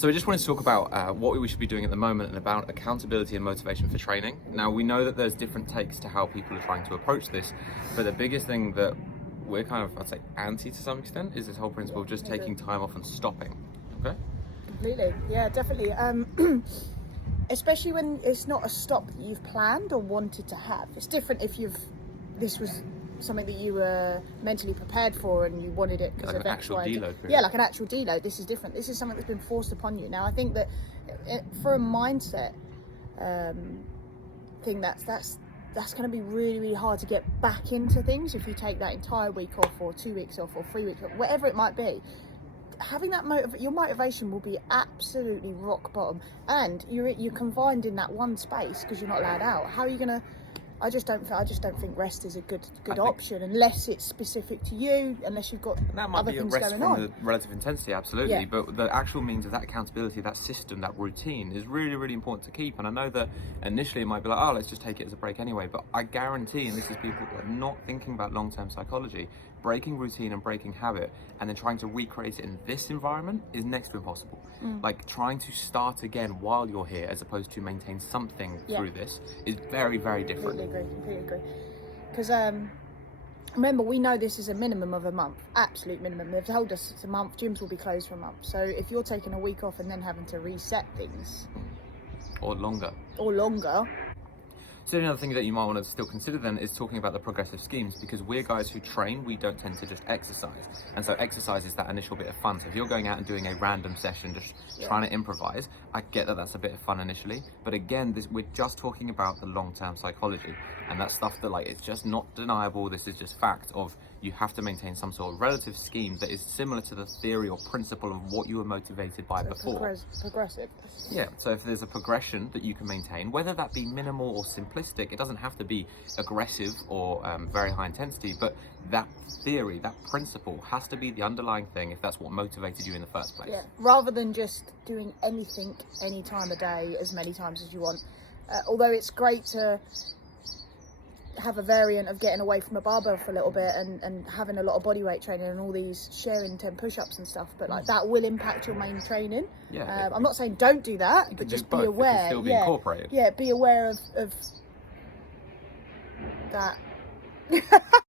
So I just wanted to talk about what we should be doing at the moment and about accountability and motivation for training. Now, we know that there's different takes to how people are trying to approach this, but the biggest thing that we're kind of, I'd say, anti to some extent is this whole principle of just taking time off and stopping. Okay? Completely, yeah, definitely. Especially when it's not a stop that you've planned or wanted to have. It's different if this was something that you were mentally prepared for and you wanted it because Like of an X, actual Y, Z. deload period. Yeah, like an actual deload. This is different. This is something that's been forced upon you. Now, I think that for a mindset thing, that's going to be really, really hard to get back into things if you take that entire week off or 2 weeks off or 3 weeks off, whatever it might be. Having that your motivation will be absolutely rock bottom, and you're confined in that one space because you're not allowed out. How are you gonna? I just don't think rest is a good option unless it's specific to you, unless you've got And that might other be a things rest going from on. the relative intensity, absolutely. Yeah. But the actual means of that accountability, that system, that routine is really, really important to keep. And I know that initially it might be like, oh, let's just take it as a break anyway. But I guarantee, and this is people that are not thinking about long-term psychology, breaking routine and breaking habit and then trying to recreate it in this environment is next to impossible. Like trying to start again while you're here as opposed to maintain something through this is very, very different. Completely agree. Because remember, we know this is a minimum of a month, absolute minimum. They've told us it's a month. Gyms will be closed for a month. So if you're taking a week off and then having to reset things, Or longer. So another thing that you might want to still consider then is talking about the progressive schemes, because we're guys who train, we don't tend to just exercise. And so exercise is that initial bit of fun. So if you're going out and doing a random session, just trying to improvise, I get that that's a bit of fun initially. But again, we're just talking about the long-term psychology and that stuff that it's just not deniable. This is just fact of you have to maintain some sort of relative scheme that is similar to the theory or principle of what you were motivated by before. Progressive. Yeah, so if there's a progression that you can maintain, whether that be minimal or simplistic, it doesn't have to be aggressive or very high intensity, but that theory, that principle has to be the underlying thing if that's what motivated you in the first place. Yeah, rather than just doing anything any time of day as many times as you want. Although it's great to have a variant of getting away from a barbell for a little bit and having a lot of body weight training and all these sharing 10 push-ups and stuff, but that will impact your main training. I'm not saying don't do that, but just be aware. It can still be incorporated. Yeah, be aware of that.